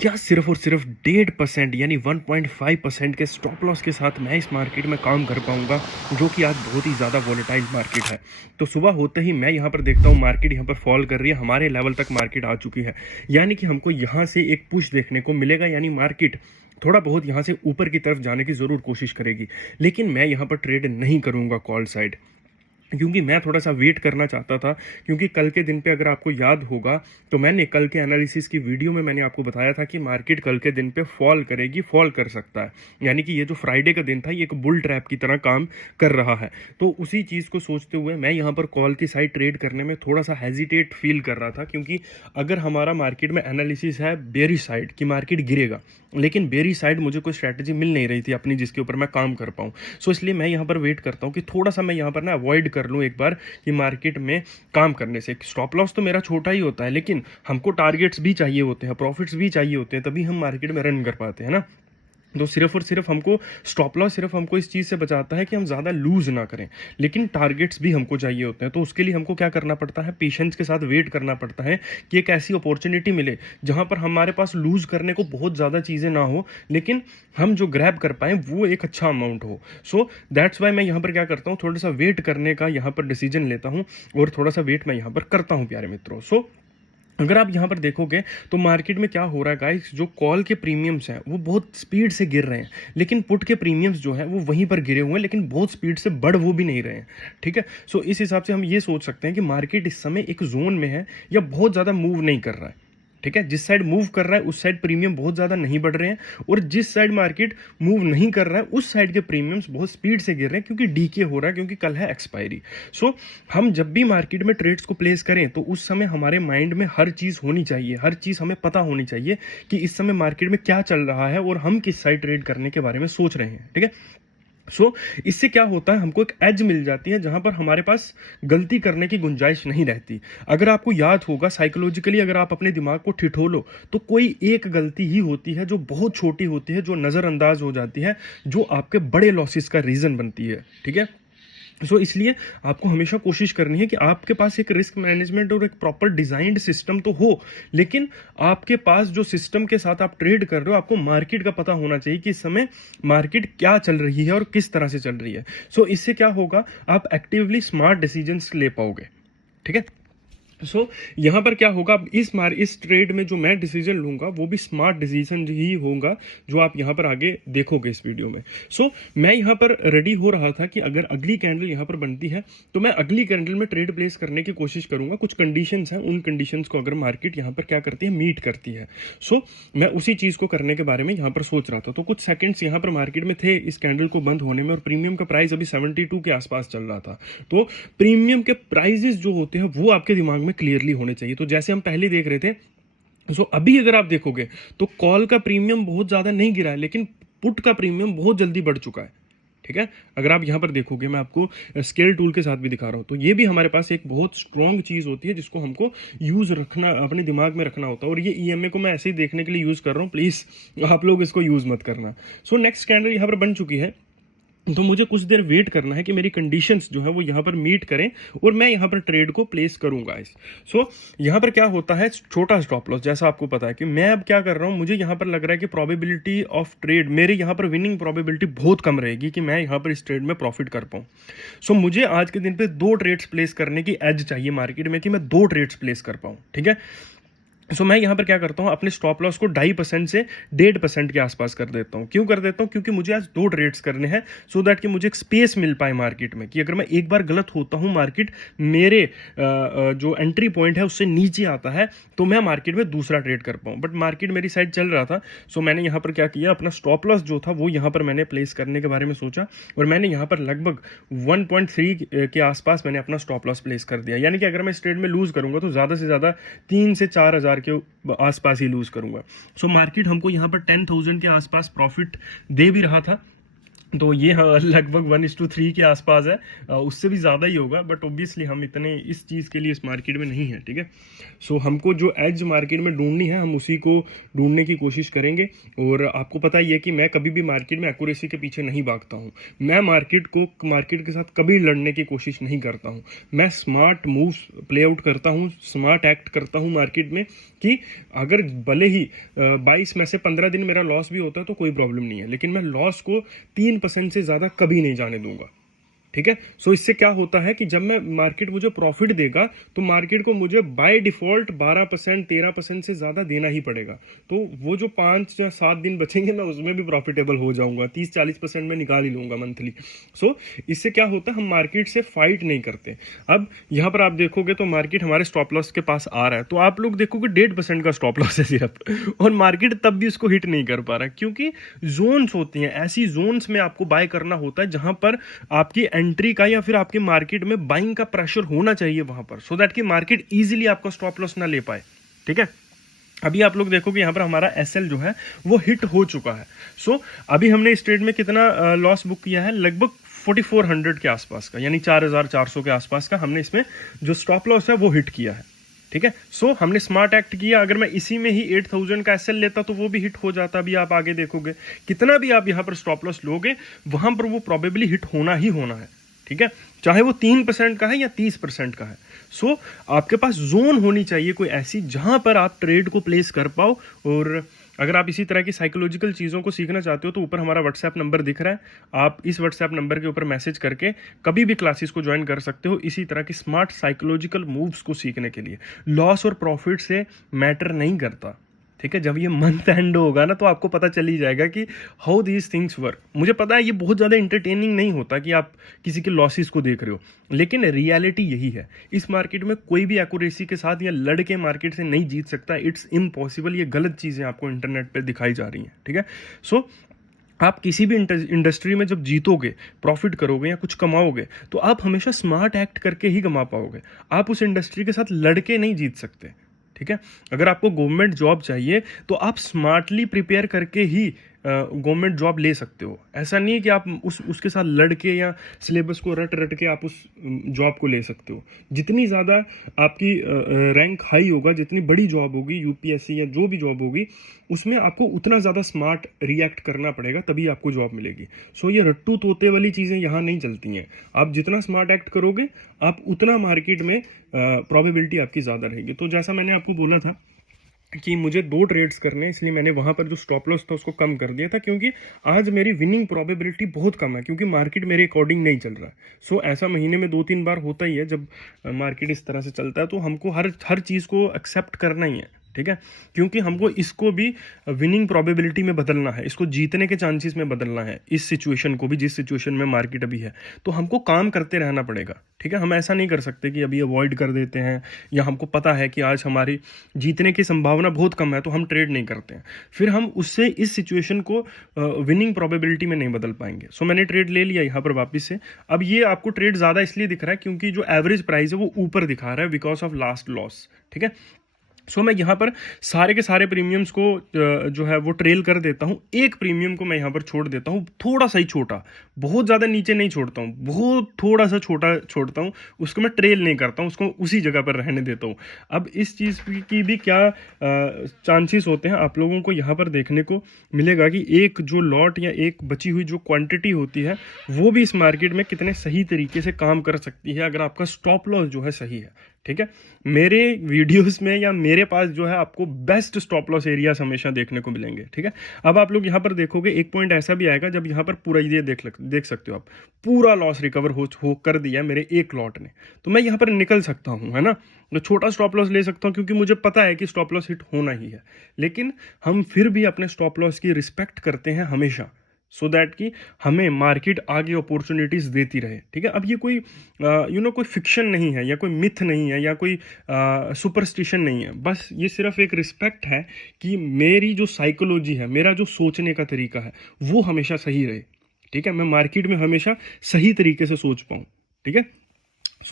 क्या सिर्फ और सिर्फ 1.5% यानी 1.5% के स्टॉप लॉस के साथ मैं इस मार्केट में काम कर पाऊंगा, जो कि आज बहुत ही ज़्यादा वॉलेटाइल मार्केट है। तो सुबह होते ही मैं यहाँ पर देखता हूँ मार्केट यहाँ पर फॉल कर रही है, हमारे लेवल तक मार्केट आ चुकी है। यानी कि हमको यहाँ से एक पुश देखने को मिलेगा, यानी मार्केट थोड़ा बहुत यहाँ से ऊपर की तरफ जाने की ज़रूर कोशिश करेगी। लेकिन मैं यहाँ पर ट्रेड नहीं करूँगा कॉल साइड, क्योंकि मैं थोड़ा सा वेट करना चाहता था। क्योंकि कल के दिन पे अगर आपको याद होगा तो मैंने कल के एनालिसिस की वीडियो में मैंने आपको बताया था कि मार्केट कल के दिन पे फॉल करेगी, फॉल कर सकता है। यानी कि ये जो फ्राइडे का दिन था ये एक बुल ट्रैप की तरह काम कर रहा है। तो उसी चीज़ को सोचते हुए मैं यहाँ पर कॉल की साइड ट्रेड करने में थोड़ा सा हेजिटेट फील कर रहा था, क्योंकि अगर हमारा मार्केट में एनालिसिस है बेरिश साइड कि मार्केट गिरेगा, लेकिन बेरिश साइड मुझे कोई स्ट्रैटेजी मिल नहीं रही थी अपनी जिसके ऊपर मैं काम कर पाऊँ। सो इसलिए मैं यहाँ पर वेट करता हूँ कि थोड़ा सा मैं यहाँ पर ना अवॉइड कर लूँ एक बार कि मार्केट में काम करने से। स्टॉप लॉस तो मेरा छोटा ही होता है, लेकिन हमको टारगेट्स भी चाहिए होते हैं, प्रॉफिट्स भी चाहिए होते हैं, तभी हम मार्केट में रन कर पाते हैं ना। तो सिर्फ और सिर्फ हमको स्टॉप लॉस सिर्फ हमको इस चीज़ से बचाता है कि हम ज़्यादा लूज ना करें, लेकिन टारगेट्स भी हमको चाहिए होते हैं। तो उसके लिए हमको क्या करना पड़ता है, पेशेंस के साथ वेट करना पड़ता है कि एक ऐसी अपॉर्चुनिटी मिले जहां पर हमारे पास लूज करने को बहुत ज़्यादा चीज़ें ना हो, लेकिन हम जो ग्रैब कर पाएँ वो एक अच्छा अमाउंट हो। सो दैट्स वाई मैं यहाँ पर क्या करता हूँ, थोड़ा सा वेट करने का यहाँ पर डिसीजन लेता हूँ और थोड़ा सा वेट मैं यहाँ पर करता हूँ प्यारे मित्रों। सो अगर आप यहाँ पर देखोगे तो मार्केट में क्या हो रहा है गाइस, जो कॉल के प्रीमियम्स हैं वो बहुत स्पीड से गिर रहे हैं, लेकिन पुट के प्रीमियम्स जो है वो वहीं पर गिरे हुए हैं, लेकिन बहुत स्पीड से बढ़ वो भी नहीं रहे हैं। ठीक है, सो इस हिसाब से हम ये सोच सकते हैं कि मार्केट इस समय एक जोन में है या बहुत ज़्यादा मूव नहीं कर रहा है। ठीक है, जिस साइड मूव कर रहा है उस साइड प्रीमियम बहुत ज़्यादा नहीं बढ़ रहे हैं, और जिस साइड मार्केट मूव नहीं कर रहा है उस साइड के प्रीमियम्स बहुत स्पीड से गिर रहे हैं, क्योंकि डीके हो रहा है, क्योंकि कल है एक्सपायरी। सो हम जब भी मार्केट में ट्रेड्स को प्लेस करें तो उस समय हमारे माइंड में हर चीज़ होनी चाहिए, हर चीज़ हमें पता होनी चाहिए कि इस समय मार्केट में क्या चल रहा है और हम किस साइड ट्रेड करने के बारे में सोच रहे हैं। ठीक है, इससे क्या होता है, हमको एक एज मिल जाती है जहां पर हमारे पास गलती करने की गुंजाइश नहीं रहती। अगर आपको याद होगा साइकोलॉजिकली अगर आप अपने दिमाग को ठिठोलो तो कोई एक गलती ही होती है जो बहुत छोटी होती है, जो नज़रअंदाज हो जाती है, जो आपके बड़े लॉसेस का रीज़न बनती है। ठीक है, इसलिए आपको हमेशा कोशिश करनी है कि आपके पास एक रिस्क मैनेजमेंट और एक प्रॉपर डिजाइंड सिस्टम तो हो, लेकिन आपके पास जो सिस्टम के साथ आप ट्रेड कर रहे हो आपको मार्केट का पता होना चाहिए कि इस समय मार्केट क्या चल रही है और किस तरह से चल रही है। इससे क्या होगा, आप एक्टिवली स्मार्ट डिसीजंस ले पाओगे। ठीक है, यहाँ पर क्या होगा, इस ट्रेड में जो मैं डिसीजन लूंगा वो भी स्मार्ट डिसीजन ही होगा, जो आप यहाँ पर आगे देखोगे इस वीडियो में। मैं यहाँ पर रेडी हो रहा था कि अगर अगली कैंडल यहाँ पर बनती है तो मैं अगली कैंडल में ट्रेड प्लेस करने की कोशिश करूंगा। कुछ कंडीशंस हैं, उन कंडीशंस को अगर मार्केट यहाँ पर क्या करती है, मीट करती है। मैं उसी चीज को करने के बारे में यहाँ पर सोच रहा था। तो कुछ सेकंड्स यहाँ पर मार्केट में थे इस कैंडल को बंद होने में, और प्रीमियम का प्राइस अभी 72 के आसपास चल रहा था। तो प्रीमियम के प्राइजेस जो होते हैं वो आपके दिमाग में क्लियरली होने चाहिए। तो जैसे हम पहले देख रहे थे, अभी अगर आप देखोगे तो कॉल का प्रीमियम बहुत ज्यादा नहीं गिरा है, लेकिन पुट का प्रीमियम बहुत जल्दी बढ़ चुका है। ठीक है, अगर आप यहां पर देखोगे, मैं आपको स्केल टूल के साथ भी दिखा रहा हूं, तो ये भी हमारे पास एक बहुत स्ट्रॉन्ग चीज होती है जिसको हमको यूज रखना, अपने दिमाग में रखना होता है। और ये ईएमए को मैं ऐसे ही देखने के लिए यूज कर रहा हूं, प्लीज आप लोग इसको यूज मत करना। नेक्स्ट कैंडल यहां पर बन चुकी है, तो मुझे कुछ देर वेट करना है कि मेरी कंडीशंस जो है वो यहाँ पर मीट करें और मैं यहाँ पर ट्रेड को प्लेस करूंगा इस। यहाँ पर क्या होता है, छोटा स्टॉप लॉस, जैसा आपको पता है कि मैं अब क्या कर रहा हूँ, मुझे यहाँ पर लग रहा है कि प्रोबेबिलिटी ऑफ ट्रेड, मेरे यहाँ पर विनिंग प्रोबेबिलिटी बहुत कम रहेगी कि मैं यहाँ पर इस ट्रेड में प्रॉफिट कर पाऊँ। मुझे आज के दिन पे 2 ट्रेड्स प्लेस करने की एज चाहिए मार्केट में कि मैं 2 ट्रेड्स प्लेस कर पाऊँ। ठीक है, मैं यहाँ पर क्या करता हूँ, अपने स्टॉप लॉस को 2.5% से 1.5% के आसपास कर देता हूँ। क्यों कर देता हूँ, क्योंकि मुझे आज 2 ट्रेड्स करने हैं, सो दैट कि मुझे एक स्पेस मिल पाए मार्केट में, कि अगर मैं एक बार गलत होता हूँ, मार्केट मेरे जो एंट्री पॉइंट है उससे नीचे आता है, तो मैं मार्केट में दूसरा ट्रेड कर पाऊँ। बट मार्केट मेरी साइड चल रहा था, मैंने यहाँ पर क्या किया, अपना स्टॉप लॉस जो था वो यहाँ पर मैंने प्लेस करने के बारे में सोचा, और मैंने यहाँ पर लगभग 1.3 के आसपास मैंने अपना स्टॉप लॉस प्लेस कर दिया। यानी कि अगर मैं इस ट्रेड में लूज करूंगा तो ज़्यादा से ज़्यादा 3 से 4 हज़ार के आसपास ही लूज करूंगा। मार्केट हमको यहां पर 10,000 के आसपास प्रॉफिट दे भी रहा था, तो ये हाँ लगभग 1:3 के आसपास है, उससे भी ज़्यादा ही होगा, बट ऑब्वियसली हम इतने इस चीज़ के लिए इस मार्केट में नहीं है, ठीक है। सो हमको जो एज मार्केट में ढूंढनी है हम उसी को ढूंढने की कोशिश करेंगे। और आपको पता ही है कि मैं कभी भी मार्केट में एक्यूरेसी के पीछे नहीं भागता हूँ, मैं मार्केट के साथ कभी लड़ने की कोशिश नहीं करता हूँ। मैं स्मार्ट मूव्स प्ले आउट करता हूँ, स्मार्ट एक्ट करता हूँ मार्केट में, कि अगर भले ही 22 में से 15 दिन मेरा लॉस भी होता है तो कोई प्रॉब्लम नहीं है, लेकिन मैं लॉस को 3% से ज़्यादा कभी नहीं जाने दूंगा, ठीक है। सो इससे क्या होता है कि जब मैं मार्केट मुझे प्रॉफिट देगा तो मार्केट को मुझे बाय डिफॉल्ट 12% 13% से ज़्यादा देना ही पड़ेगा। तो वो जो 5 या 7 दिन बचेंगे मैं उसमें भी प्रॉफिटेबल हो जाऊंगा, 30-40% में निकाल ही लूंगा मंथली। सो इससे क्या होता है, हम मार्केट से फाइट नहीं करते। अब यहाँ पर आप देखोगे तो मार्केट हमारे स्टॉप लॉस के पास आ रहा है, तो आप लोग देखोगे 1.5% का स्टॉप लॉस है सिर्फ, और मार्केट तब भी उसको हिट नहीं कर पा रहा, क्योंकि जोन्स होती हैं, ऐसी जोन्स में आपको बाय करना होता है जहां पर आपकी एंट्री का या फिर आपके मार्केट में बाइंग का प्रेशर होना चाहिए वहां पर, सो दैट कि मार्केट इजीली आपका स्टॉप लॉस ना ले पाए, ठीक है। अभी आप लोग देखोगे यहाँ पर हमारा एसएल जो है वो हिट हो चुका है। सो अभी हमने इस ट्रेड में कितना लॉस बुक किया है, लगभग 4400 के आसपास का, यानी 4400 के आसपास का हमने इसमें जो स्टॉप लॉस है वो हिट किया है, ठीक है। सो हमने स्मार्ट एक्ट किया। अगर मैं इसी में ही 8000 का एसएल लेता तो वो भी हिट हो जाता। अभी आप आगे देखोगे कितना भी आप यहाँ पर स्टॉप लॉस लोगे वहां पर वो प्रोबेबली हिट होना ही होना है, ठीक है, चाहे वो 3% का है या 30% का है। सो आपके पास जोन होनी चाहिए कोई ऐसी जहां पर आप ट्रेड को प्लेस कर पाओ। और अगर आप इसी तरह की साइकोलॉजिकल चीज़ों को सीखना चाहते हो तो ऊपर हमारा व्हाट्सएप नंबर दिख रहा है, आप इस व्हाट्सएप नंबर के ऊपर मैसेज करके कभी भी क्लासेस को ज्वाइन कर सकते हो इसी तरह की स्मार्ट साइकोलॉजिकल मूव्स को सीखने के लिए। लॉस और प्रॉफिट से मैटर नहीं करता, ठीक है। जब ये मंथ एंड होगा ना तो आपको पता चल ही जाएगा कि हाउ दीज थिंग्स वर्क। मुझे पता है ये बहुत ज़्यादा इंटरटेनिंग नहीं होता कि आप किसी के लॉसेस को देख रहे हो, लेकिन रियलिटी यही है। इस मार्केट में कोई भी एक्यूरेसी के साथ या लड़ के मार्केट से नहीं जीत सकता, इट्स इम्पॉसिबल। ये गलत चीज़ें आपको इंटरनेट पर दिखाई जा रही हैं, ठीक है। सो आप किसी भी इंडस्ट्री में जब जीतोगे, प्रॉफिट करोगे या कुछ कमाओगे तो आप हमेशा स्मार्ट एक्ट करके ही कमा पाओगे। आप उस इंडस्ट्री के साथ लड़के नहीं जीत सकते, ठीक है। अगर आपको गवर्नमेंट जॉब चाहिए तो आप स्मार्टली प्रिपेयर करके ही गवर्नमेंट जॉब ले सकते हो। ऐसा नहीं है कि आप उसके साथ लड़के या सिलेबस को रट रट के आप उस जॉब को ले सकते हो। जितनी ज़्यादा आपकी रैंक हाई होगा, जितनी बड़ी जॉब होगी, यूपीएससी या जो भी जॉब होगी, उसमें आपको उतना ज़्यादा स्मार्ट रिएक्ट करना पड़ेगा, तभी आपको जॉब मिलेगी। सो ये रट्टू तोते वाली चीज़ें यहाँ नहीं चलती हैं। आप जितना स्मार्ट एक्ट करोगे आप उतना मार्केट में प्रोबेबिलिटी आपकी ज़्यादा रहेगी। तो जैसा मैंने आपको बोला था कि मुझे 2 ट्रेड्स करने, इसलिए मैंने वहाँ पर जो स्टॉप लॉस था उसको कम कर दिया था, क्योंकि आज मेरी विनिंग प्रोबेबिलिटी बहुत कम है, क्योंकि मार्केट मेरे अकॉर्डिंग नहीं चल रहा है। सो ऐसा महीने में 2-3 बार होता ही है जब मार्केट इस तरह से चलता है, तो हमको हर चीज़ को एक्सेप्ट करना ही है, ठीक है। क्योंकि हमको इसको भी विनिंग प्रोबेबिलिटी में बदलना है, इसको जीतने के चांसेस में बदलना है, इस सिचुएशन को भी, जिस सिचुएशन में मार्केट अभी है। तो हमको काम करते रहना पड़ेगा, ठीक है। हम ऐसा नहीं कर सकते कि अभी अवॉइड कर देते हैं, या हमको पता है कि आज हमारी जीतने की संभावना बहुत कम है तो हम ट्रेड नहीं करते हैं, फिर हम उससे इस सिचुएशन को विनिंग प्रोबेबिलिटी में नहीं बदल पाएंगे। सो मैंने ट्रेड ले लिया यहाँ पर वापस से। अब ये आपको ट्रेड ज़्यादा इसलिए दिख रहा है क्योंकि जो एवरेज प्राइस है वो ऊपर दिखा रहा है बिकॉज ऑफ लास्ट लॉस, ठीक है। सो मैं यहाँ पर सारे के सारे प्रीमियम्स को जो है वो ट्रेल कर देता हूँ। एक प्रीमियम को मैं यहाँ पर छोड़ देता हूँ, थोड़ा सा ही छोटा, बहुत ज़्यादा नीचे नहीं छोड़ता हूँ, बहुत थोड़ा सा छोटा छोड़ता हूँ, उसको मैं ट्रेल नहीं करता हूँ, उसको उसी जगह पर रहने देता हूँ। अब इस चीज़ की भी क्या चांसेस होते हैं आप लोगों को यहाँ पर देखने को मिलेगा कि एक जो लॉट या एक बची हुई जो क्वांटिटी होती है वो भी इस मार्केट में कितने सही तरीके से काम कर सकती है अगर आपका स्टॉप लॉस जो है सही है, ठीक है। मेरे वीडियोस में या मेरे पास जो है आपको बेस्ट स्टॉप लॉस एरियाज हमेशा देखने को मिलेंगे, ठीक है। अब आप लोग यहाँ पर देखोगे एक पॉइंट ऐसा भी आएगा जब यहाँ पर पूरा ये देख सकते हो आप, पूरा लॉस रिकवर हो कर दिया मेरे एक लॉट ने, तो मैं यहाँ पर निकल सकता हूँ, है ना। तो छोटा स्टॉप लॉस ले सकता हूँ क्योंकि मुझे पता है कि स्टॉप लॉस हिट होना ही है, लेकिन हम फिर भी अपने स्टॉप लॉस की रिस्पेक्ट करते हैं हमेशा, सो दैट कि हमें मार्केट आगे अपॉर्चुनिटीज़ देती रहे, ठीक है। अब ये कोई कोई फिक्शन नहीं है या कोई मिथ नहीं है या कोई सुपरस्टिशन नहीं है, बस ये सिर्फ एक रिस्पेक्ट है कि मेरी जो साइकोलॉजी है, मेरा जो सोचने का तरीका है वो हमेशा सही रहे, ठीक है। मैं मार्केट में हमेशा सही तरीके से सोच पाऊँ, ठीक है।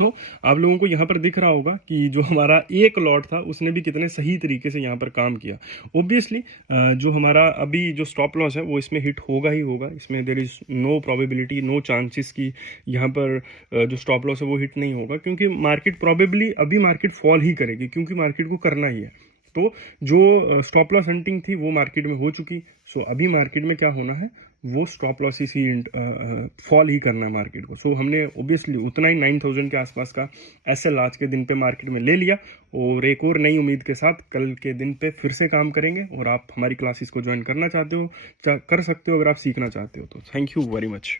आप लोगों को यहाँ पर दिख रहा होगा कि जो हमारा एक लॉट था उसने भी कितने सही तरीके से यहाँ पर काम किया। ऑब्वियसली जो हमारा अभी जो स्टॉप लॉस है वो इसमें हिट होगा ही होगा, इसमें there is no probability, no chances कि यहाँ पर जो स्टॉप लॉस है वो हिट नहीं होगा, क्योंकि मार्केट प्रॉबेबली अभी मार्केट फॉल ही करेगी, क्योंकि मार्केट को करना ही है। तो जो स्टॉप लॉस हंटिंग थी वो मार्केट में हो चुकी। अभी मार्केट में क्या होना है, वो स्टॉप लॉसेस ही फॉल ही करना है मार्केट को। हमने ओबियसली उतना ही 9000 के आसपास का एसएल आज के दिन पे मार्केट में ले लिया, और एक और नई उम्मीद के साथ कल के दिन पे फिर से काम करेंगे। और आप हमारी क्लासेस को ज्वाइन करना चाहते हो कर सकते हो, अगर आप सीखना चाहते हो तो। Thank you very much.